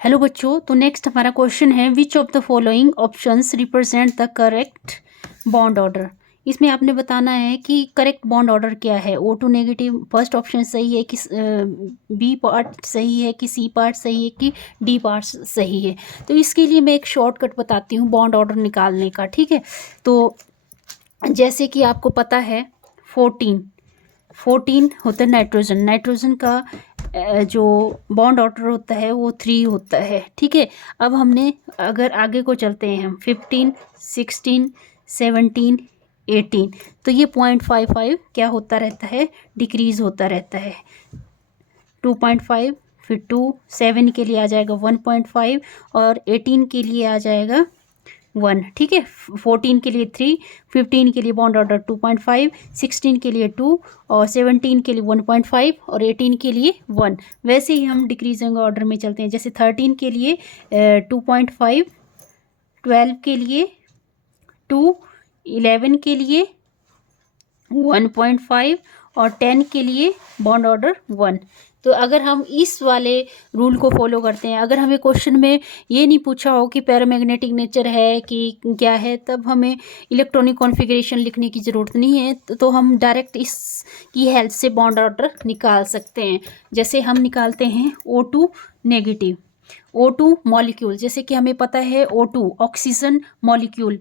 Hello बच्चों, तो next हमारा क्वेश्चन है which of the following options represent the correct bond order. इसमें आपने बताना है कि करेक्ट बॉन्ड ऑर्डर क्या है। O2 नेगेटिव फर्स्ट ऑप्शन सही है कि बी पार्ट सही है कि सी पार्ट सही है कि डी पार्ट सही है। तो इसके लिए मैं एक शॉर्टकट बताती हूँ बॉन्ड ऑर्डर निकालने का। ठीक है, तो जैसे कि आपको पता है 14 होता है नाइट्रोजन। नाइट्रोजन का जो बॉन्ड ऑर्डर होता है वो 3 होता है। ठीक है, अब हमने अगर आगे को चलते हैं हम 15, 16, 17, 18, तो ये 0.55 क्या होता रहता है, डिक्रीज होता रहता है। 2.5, फिर 2, 7 के लिए आ जाएगा 1.5 और 18 के लिए आ जाएगा 1। ठीक है, 14 के लिए 3, 15 के लिए बॉन्ड ऑर्डर 2.5, 16 के लिए 2 और 17 के लिए 1.5 और 18 के लिए 1। वैसे ही हम डिक्रीजिंग ऑर्डर में चलते हैं, जैसे 13 के लिए 2.5, 12 के लिए 2, 11 के लिए 1.5 और 10 के लिए बॉन्ड ऑर्डर 1। तो अगर हम इस वाले रूल को फॉलो करते हैं, अगर हमें क्वेश्चन में ये नहीं पूछा हो कि पैरामैग्नेटिक नेचर है कि क्या है, तब हमें इलेक्ट्रॉनिक कॉन्फ़िगरेशन लिखने की ज़रूरत नहीं है। तो हम डायरेक्ट इसकी हेल्प से बॉन्ड ऑर्डर निकाल सकते हैं। जैसे हम निकालते हैं O2 नेगेटिव, O2 मॉलिक्यूल, जैसे कि हमें पता है O2 ऑक्सीजन मॉलिक्यूल,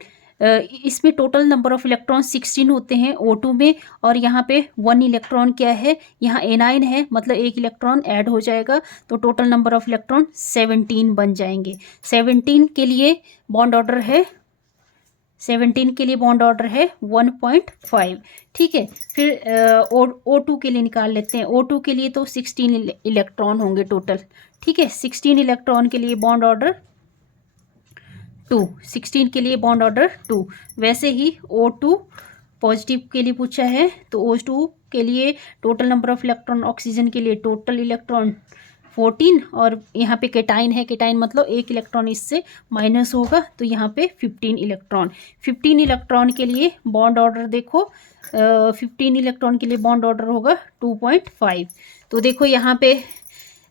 इसमें टोटल नंबर ऑफ इलेक्ट्रॉन 16 होते हैं O2 में, और यहाँ पे 1 इलेक्ट्रॉन क्या है, यहाँ एनाइन है, मतलब एक इलेक्ट्रॉन ऐड हो जाएगा, तो टोटल नंबर ऑफ इलेक्ट्रॉन 17 बन जाएंगे। 17 के लिए बॉन्ड ऑर्डर है 1.5। ठीक है, फिर O2 के लिए निकाल लेते हैं। O2 के लिए तो 16 इलेक्ट्रॉन होंगे टोटल। ठीक है, 16 इलेक्ट्रॉन के लिए बॉन्ड ऑर्डर 2, 16 के लिए बॉन्ड ऑर्डर 2। वैसे ही O2 पॉजिटिव के लिए पूछा है, तो O2 के लिए total number of electron, oxygen के लिए टोटल इलेक्ट्रॉन 14, और यहाँ पे केटाइन है, केटाइन मतलब एक इलेक्ट्रॉन इससे माइनस होगा, तो यहाँ पे 15 इलेक्ट्रॉन। 15 इलेक्ट्रॉन के लिए बॉन्ड ऑर्डर देखो, 15 इलेक्ट्रॉन के लिए बॉन्ड ऑर्डर होगा 2.5। तो देखो यहाँ पे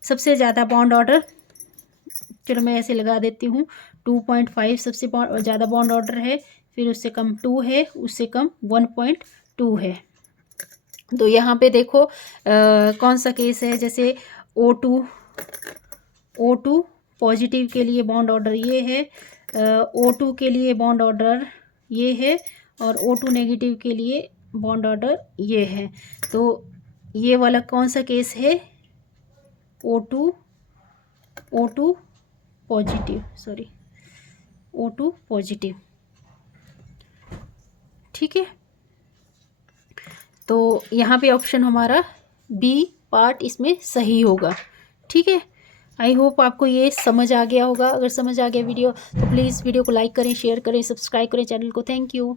सबसे ज़्यादा बॉन्ड ऑर्डर, चलो मैं ऐसे लगा देती हूँ, 2.5 सबसे ज़्यादा बॉन्ड ऑर्डर है, फिर उससे कम 2 है, उससे कम 1.2 है। तो यहाँ पे देखो कौन सा केस है, जैसे O2 पॉजिटिव के लिए बॉन्ड ऑर्डर ये है, O2 के लिए बॉन्ड ऑर्डर ये है, और O2 नेगेटिव के लिए बॉन्ड ऑर्डर ये है। तो ये वाला कौन सा केस है, O2 positive, sorry O2 positive. ठीक है, तो यहाँ पे ऑप्शन हमारा बी पार्ट इसमें सही होगा। ठीक है, आई होप आपको ये समझ आ गया होगा। अगर समझ आ गया वीडियो, तो प्लीज़ वीडियो को लाइक करें, शेयर करें, सब्सक्राइब करें चैनल को। Thank you.